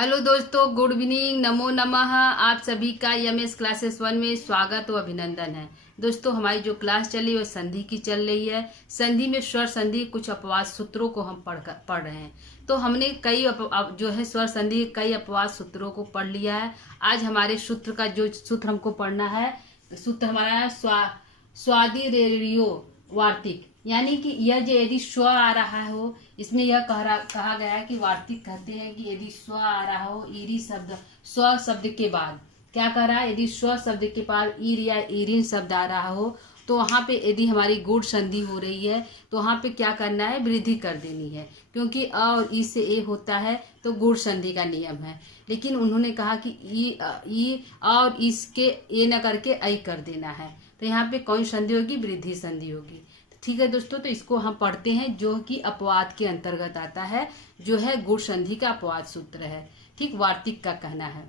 Hello दोस्तों, good evening, नमो नमः। आप सभी का एमएस क्लासेस 1 में स्वागत व अभिनंदन है। दोस्तों, हमारी जो क्लास चल रही है वो संधि की चल रही है। संधि में स्वर संधि कुछ अपवाद सूत्रों को हम पढ़ रहे हैं। तो हमने कई जो है स्वर संधि कई अपवाद सूत्रों को पढ़ लिया है। आज हमारे सूत्र का जो सूत्र हमको पढ़ना है, सूत्र हमारा है स्वादि रेडियो वार्तिक। यानी कि यह जो यदि स्व आ रहा हो, इसमें यह कहा गया है कि वार्तिक कहते हैं कि यदि स्व आ रहा हो ईरी शब्द, स्व शब्द के बाद क्या कह रहा है, यदि स्व शब्द के बाद ईर या ईरिन शब्द आ रहा हो तो वहां पे यदि हमारी गुण संधि हो रही है तो वहां पे क्या करना है, वृद्धि कर देनी है। क्योंकि अ और ई से ए होता है तो गुण संधि का नियम है। लेकिन उन्होंने कहा कि ई और इसके ए न करके ऐ कर देना है, तो यहाँ पे कौन संधि होगी, वृद्धि संधि होगी। ठीक है दोस्तों, तो इसको हम पढ़ते हैं जो कि अपवाद के अंतर्गत आता है, जो है गुण संधि का अपवाद सूत्र है। ठीक, वार्तिक का कहना है।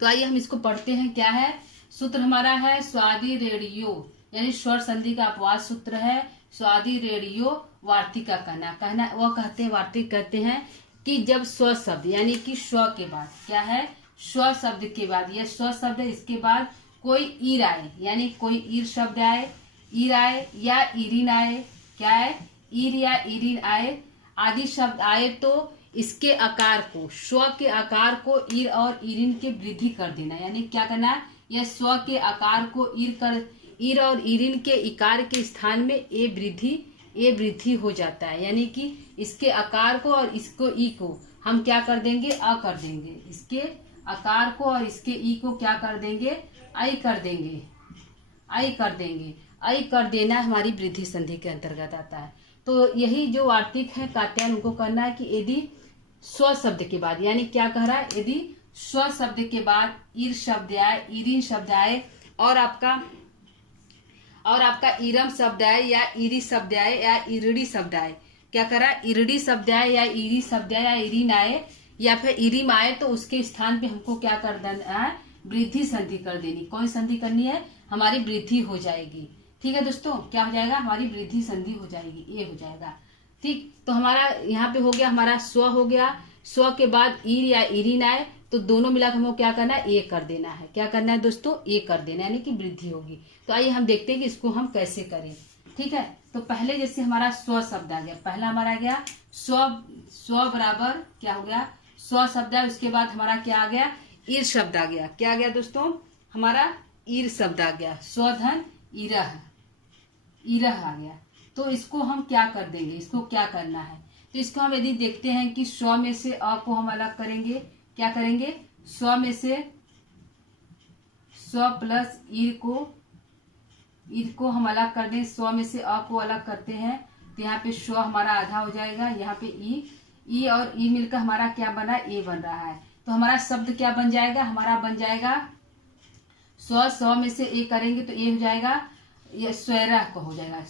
तो आइए हम इसको पढ़ते हैं। क्या है सूत्र हमारा है, स्वादि रेडियो यानी स्वर संधि का अपवाद सूत्र है। स्वादि रेडियो वार्तिक का कहना वह कहते हैं, वार्तिक कहते हैं कि जब स्व शब्द यानी कि स्व के बाद क्या है, स्व शब्द के बाद यह स्व शब्द है, इसके बाद कोई ईर आए यानी कोई ईर शब्द आए, ईर आए या ईरिन आए, क्या है, ईर या ईरिन आए आदि शब्द आए तो इसके आकार को, स्व के आकार को ईर और ईरिन के वृद्धि कर देना। यानी क्या करना है, यह स्व के आकार को ईर और ईरिन के इकार के स्थान में ए वृद्धि हो जाता है। यानी कि इसके आकार को और इसको ई को हम क्या कर देंगे, अ कर देंगे। इसके आकार को और इसके ई को क्या कर देंगे, आई कर देंगे, आई कर देंगे। आई कर देना हमारी वृद्धि संधि के अंतर्गत आता है। तो यही जो वार्तिक है कात्यायन, उनको करना है कि यदि स्व शब्द के बाद, यानी क्या कह रहा है, यदि स्व शब्द के बाद ईर शब्द आए, ईरिन शब्द आए और आपका ईरम शब्द आए या ईरी शब्द आए या ईरड़ी शब्द आए, क्या कर रहा है, ईरड़ी शब्द आए या ईरी शब्द आए या ईरिन आए या फिर ईरिम आए तो उसके स्थान पे हमको क्या कर देना है, वृद्धि संधि कर देनी। कौन संधि करनी है, हमारी वृद्धि हो जाएगी। ठीक है दोस्तों, क्या हो जाएगा, हमारी वृद्धि संधि हो जाएगी, ये हो जाएगा। ठीक, तो हमारा यहाँ पे हो गया, हमारा स्व हो गया। स्व के बाद ईर या ईरिन आए तो दोनों मिलाकर हमको क्या करना है, ए कर देना है। क्या करना है दोस्तों, ए कर देना, यानी कि वृद्धि होगी। तो आइए हम देखते हैं कि इसको हम कैसे करें। ठीक है, तो पहले जैसे हमारा स्व शब्द आ गया, पहला हमारा आ गया स्व बराबर क्या हो गया, स्व शब्द है, उसके बाद हमारा क्या आ गया, ईर शब्द आ गया। क्या आ गया दोस्तों, हमारा ईर शब्द आ गया, स्वधन ईरह आ गया। तो इसको हम क्या कर देंगे, इसको क्या करना है, तो इसको हम यदि देखते हैं कि स्व में से अ को हम अलग करेंगे, क्या करेंगे, स्व में से स्व प्लस ईर को हम अलग कर दें। स्व में से अ को अलग करते हैं तो यहाँ पे स्व हमारा आधा हो जाएगा, यहाँ पे ई और ई मिलकर हमारा क्या बना, ए बन रहा है। तो हमारा शब्द क्या बन जाएगा, हमारा बन जाएगा स्व में से ए करेंगे तो ए हो जाएगा, ये स्वेरा को हो जाएगा,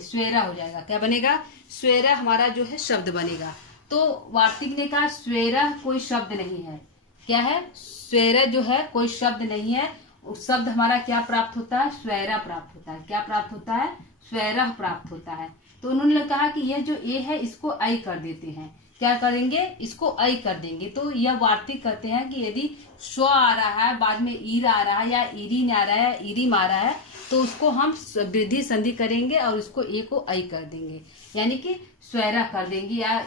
स्वेरा हो जाएगा। क्या बनेगा, स्वेरा हमारा जो है शब्द बनेगा। तो वार्तिक ने कहा स्वेरा कोई शब्द नहीं है। क्या है, स्वेरा जो है कोई शब्द नहीं है। उस शब्द हमारा क्या प्राप्त होता है, स्वेरा प्राप्त होता है। क्या प्राप्त होता है, स्वेरा प्राप्त होता है। तो उन्होंने कहा कि यह जो ए है इसको आई कर देते हैं। क्या करेंगे, इसको आई कर देंगे। तो यह वार्तिक कहते हैं कि यदि स्व आ रहा है, बाद में ईर आ रहा है या ईरिन आ रहा है या ईरिम आ रहा है तो उसको हम वृद्धि संधि करेंगे और उसको ए को आई कर देंगे, यानी कि स्वेरा कर देंगे या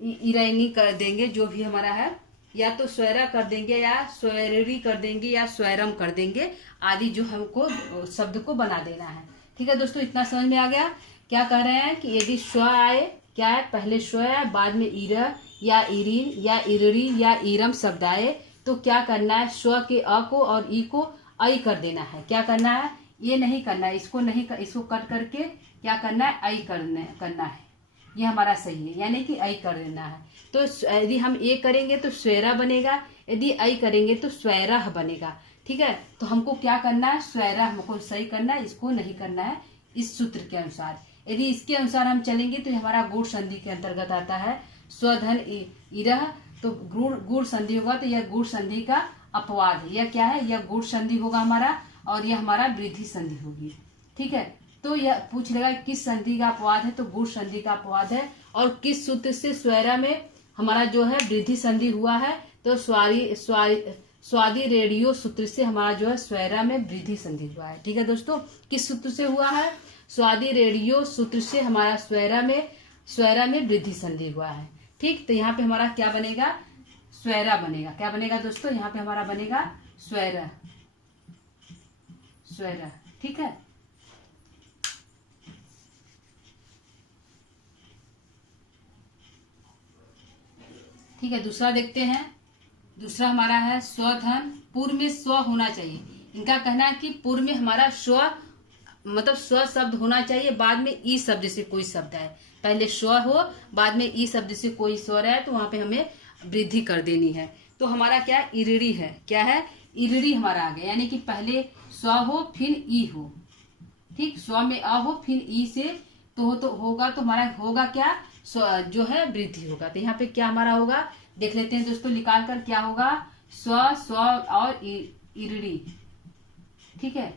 इराइनी कर देंगे, जो भी हमारा है, या तो स्वेरा कर देंगे या स्वेरी कर देंगे या स्वैरम कर देंगे आदि, जो हमको शब्द को बना देना है। ठीक है दोस्तों, इतना समझ में आ गया। क्या कह रहे हैं कि यदि स्व आए, क्या है, पहले स्व है बाद में ईर या ईरिन या ईरड़ी या ईरम शब्द आए तो क्या करना है, स्व के अ को और ई को आई कर देना है। क्या करना है, ये नहीं करना है, इसको कट करके क्या करना है, आई करना है। ये हमारा सही है, यानी कि आई कर देना है। तो यदि हम ए करेंगे तो स्वेरा बनेगा, यदि आई करेंगे तो स्वैरह बनेगा। ठीक है, तो हमको क्या करना है, स्वैरह हमको सही करना है, इसको नहीं करना है इस सूत्र के अनुसार। यदि इसके अनुसार हम चलेंगे तो हमारा गुण संधि के अंतर्गत आता है। स्वधन ईरह, तो गुण संधि होगा तो यह गुण संधि का अपवाद है। यह क्या है, यह गुण संधि होगा हमारा और यह हमारा वृद्धि संधि होगी। ठीक है, तो यह पूछ लेगा किस संधि का अपवाद है, तो गुण संधि का अपवाद है। और किस सूत्र से, स्वैरा में हमारा जो है वृद्धि संधि हुआ है, तो स्वादि रेडियो सूत्र से हमारा जो है स्वैरा में वृद्धि संधि हुआ है। ठीक है दोस्तों, किस सूत्र से हुआ है? स्वादि रेडियो सूत्र से हमारा स्वैरा में वृद्धि संधि हुआ है। ठीक, तो यहाँ पे हमारा क्या बनेगा? स्वैरा बनेगा। क्या बनेगा दोस्तों? यहाँ पे हमारा बनेगा स्वैरा। स्वैरा, ठीक है। ठीक है, दूसरा देखते हैं। दूसरा हमारा है स्वधन। पूर्व में स्व होना चाहिए। इनका कहना है कि पूर्व में हमारा स्व मतलब स्व शब्द होना चाहिए, बाद में ई शब्द से कोई शब्द है। पहले स्व हो, बाद में ई शब्द से कोई स्वर है, तो वहां पे हमें वृद्धि कर देनी है। तो हमारा क्या इरड़ी है? क्या है? इरड़ी हमारा आ गया, यानी कि पहले स्व हो फिर ई हो। ठीक, स्व में अ हो फिर ई से तो होगा, तो हमारा होगा क्या? जो है वृद्धि होगा। तो यहाँ पे क्या हमारा होगा देख लेते हैं दोस्तों, निकाल कर क्या होगा? स्व और इरड़ी। ठीक है,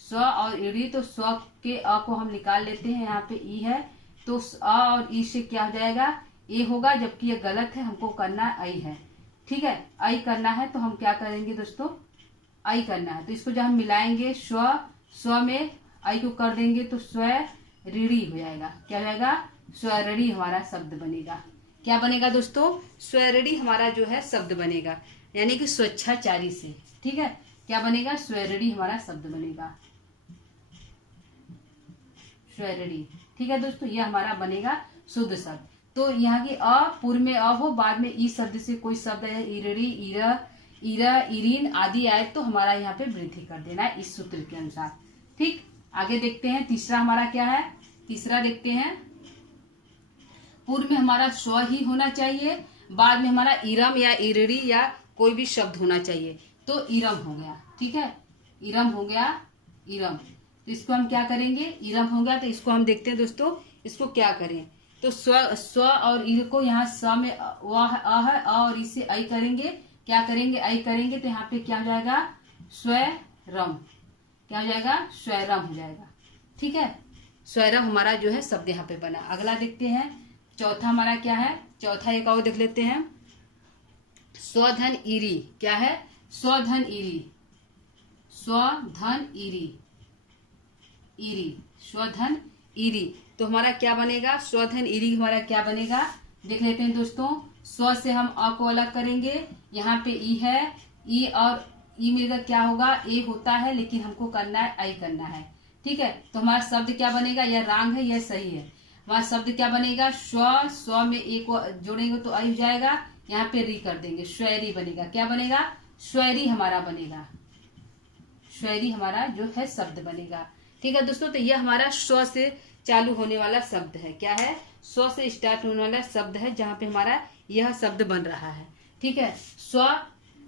स्व और इरड़ी, तो स्व के अ को हम निकाल लेते हैं, यहाँ पे ई है, तो अ और ई से क्या हो जाएगा? ए होगा, जबकि ये गलत है, हमको करना आई है। ठीक है, आई करना है, तो हम क्या करेंगे दोस्तों? आई करना है, तो इसको जब हम मिलाएंगे स्व में आई को कर देंगे तो स्वरिड़ी हो जाएगा। क्या हो जाएगा? स्वरिड़ी हमारा शब्द बनेगा। क्या बनेगा दोस्तों? स्वरिड़ी हमारा जो है शब्द बनेगा, यानी कि स्वच्छाचारी से। ठीक है, क्या बनेगा? स्वरिड़ी हमारा शब्द बनेगा, स्वरिड़ी। ठीक है दोस्तों, यह हमारा बनेगा शुद्ध शब्द। तो यहाँ की अ पूर्व में अ हो, बाद में ई शब्द से कोई शब्द है, इरड़ी, इरा, इरीन आदि आए, तो हमारा यहाँ पे वृद्धि कर देना है इस सूत्र के अनुसार। ठीक, आगे देखते हैं। तीसरा हमारा क्या है? तीसरा देखते हैं। पूर्व में हमारा स्व ही होना चाहिए, बाद में हमारा इरम या इरड़ी या कोई भी शब्द होना चाहिए, तो इरम हो गया। ठीक है, इरम हो गया, इरम। तो इसको हम क्या करेंगे? इरम हो गया, तो इसको हम देखते हैं दोस्तों, इसको क्या करें। तो स्व और इ को यहाँ स में अ है, अ और इसे आई करेंगे। क्या करेंगे? आई करेंगे, तो यहाँ पे क्या हो जाएगा? स्वैरम। क्या हो जाएगा? स्वैरम हो जाएगा। ठीक है, स्वैरम हमारा जो है शब्द यहाँ पे बना। अगला देखते हैं, चौथा हमारा क्या है? चौथा एक और देख लेते हैं। स्वधन इरी। क्या है? स्वधन इरी। स्वधन इरी, इरी, स्वधन इरी। तो हमारा क्या बनेगा? स्वधन इरी हमारा क्या बनेगा देख लेते हैं दोस्तों। स्व से हम अ को अलग करेंगे, यहाँ पे ई है, ई और ई मिलकर क्या होगा? ए होता है, लेकिन हमको करना है आई करना है। ठीक है, तो हमारा शब्द क्या बनेगा? यह रांग है, यह सही है। हमारा शब्द क्या बनेगा? स्व में ए को जोड़ेंगे तो आई हो जाएगा, यहाँ पे री कर देंगे, स्वैरी बनेगा। क्या बनेगा? स्वैरी हमारा बनेगा, स्वैरी हमारा जो है शब्द बनेगा। ठीक है दोस्तों, तो यह हमारा स्व से चालू होने वाला शब्द है। क्या है? स्व से स्टार्ट होने वाला शब्द है, जहाँ पे हमारा यह शब्द बन रहा है। ठीक है, स्व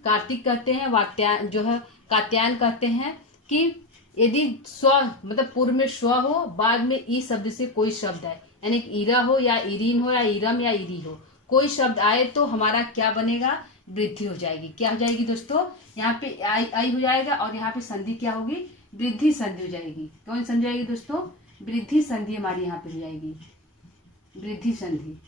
कार्तिक कहते हैं, वात्यायन जो है कात्यायन कहते हैं, कि यदि स्व मतलब पूर्व में स्व हो, बाद में ई शब्द से कोई शब्द है, यानी इरा हो या इरीन हो या इरम या इरी हो, कोई शब्द आए, तो हमारा क्या बनेगा? वृद्धि हो जाएगी। क्या हो जाएगी दोस्तों? यहाँ पे आई हो जाएगा, और यहाँ पे संधि क्या होगी? वृद्धि संधि हो जाएगी। कौन संधि जाएगी दोस्तों? वृद्धि संधि हमारी यहाँ पे हो जाएगी, वृद्धि संधि।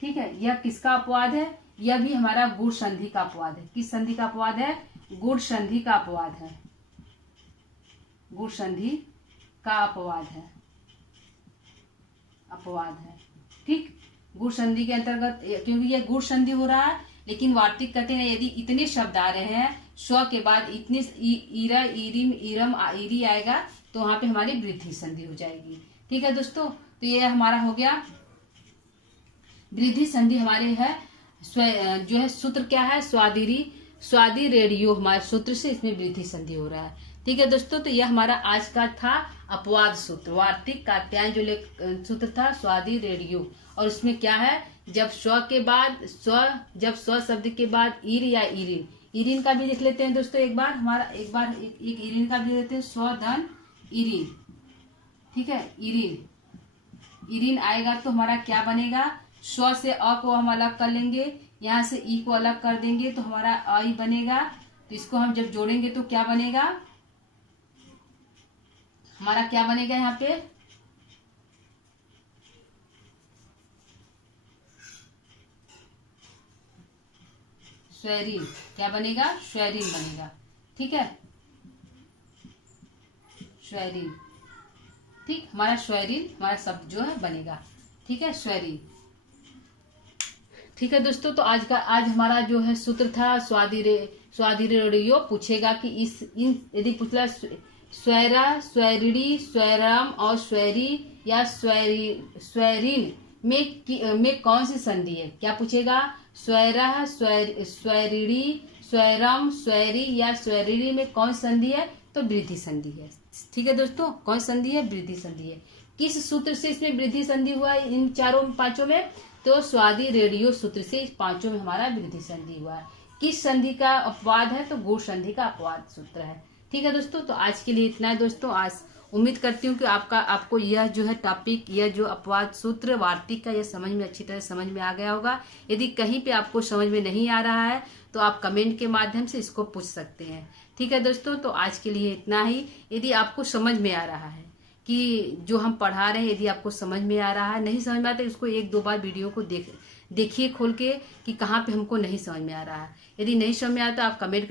ठीक है, यह किसका अपवाद है? यह भी हमारा गुण संधि का अपवाद है। किस संधि का अपवाद है? गुण संधि का अपवाद है, गुण संधि का अपवाद है, अपवाद है। ठीक, गुण संधि के अंतर्गत, क्योंकि यह गुण संधि हो रहा है, लेकिन वार्तिक कहते हैं यदि इतने शब्द आ रहे हैं, स्व के बाद इतने इरा, इरिम, इरम, इरी आएगा, तो वहां पे हमारी वृद्धि संधि हो जाएगी। ठीक है दोस्तों, तो ये हमारा हो गया वृद्धि संधि। हमारे है जो है सूत्र क्या है? स्वादि रेडियो हमारे सूत्र से इसमें वृद्धि संधि हो रहा है। ठीक है दोस्तों, तो यह हमारा आज का था अपवाद सूत्र, वार्तिक कात्यायन जो सूत्र था स्वादि रेडियो। और इसमें क्या है? जब स्व के बाद जब स्व शब्द के बाद ईर या इरिन, इरिन का भी देख लेते हैं दोस्तों एक बार। हमारा एक बार एक इरिन का भी देते हैं, स्वधन इरिन। ठीक है, इरिन, इरिन आएगा, तो हमारा क्या बनेगा? स्व से अ को हम अलग कर लेंगे, यहाँ से ई को अलग कर देंगे, तो हमारा आई बनेगा। तो इसको हम जब जोड़ेंगे तो क्या बनेगा? हमारा क्या बनेगा यहाँ पे? स्वैरीन, क्या बनेगा? स्वैरीन बनेगा। ठीक है, स्वैरीन। ठीक, हमारा स्वैरीन हमारा शब्द जो है बनेगा। ठीक है, स्वैरीन। ठीक है दोस्तों, तो आज हमारा जो है सूत्र था स्वादिरेडियो पूछेगा कि यदि पूछला स्वैरा, स्वैरिणी, स्वैराम और स्वैरी या स्वैरीन में कौन सी संधि है? क्या पूछेगा? स्वैरा, स्वैरिणी, स्वैराम, स्वैरी या स्वैरिणी में कौन सी संधि है? तो वृद्धि संधि है। ठीक है दोस्तों, कौन संधि है? वृद्धि संधि है। किस सूत्र से इसमें वृद्धि संधि हुआ है इन पांचों में? तो स्वादि रेडियो सूत्र से इस पांचों में हमारा वृद्धि संधि हुआ है। किस संधि का अपवाद है? तो गुण संधि का अपवाद सूत्र है। ठीक है दोस्तों, तो आज के लिए इतना है दोस्तों। आज उम्मीद करती हूँ कि आपको यह जो है टॉपिक, यह जो अपवाद सूत्र वार्तिक का, यह समझ में अच्छी तरह समझ में आ गया होगा। यदि कहीं पे आपको समझ में नहीं आ रहा है तो आप कमेंट के माध्यम से इसको पूछ सकते हैं। ठीक है दोस्तों, तो आज के लिए इतना ही। यदि आपको समझ में आ रहा है कि जो हम पढ़ा रहे हैं, यदि आपको समझ में आ रहा है, नहीं समझ में आता है, उसको 1-2 बार वीडियो को देखिए खोल के कि कहाँ पे हमको नहीं समझ में आ रहा है। यदि नहीं समझ में आता आप कमेंट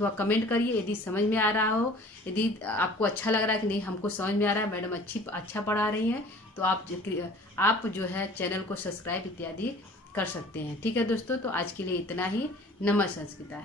थोड़ा कमेंट करिए। यदि समझ में आ रहा हो, यदि आपको अच्छा लग रहा है कि नहीं हमको समझ में आ रहा है, मैडम अच्छा पढ़ा रही हैं, तो आप जो है चैनल को सब्सक्राइब इत्यादि कर सकते हैं। ठीक है दोस्तों, तो आज के लिए इतना ही। नमः संस्कृता।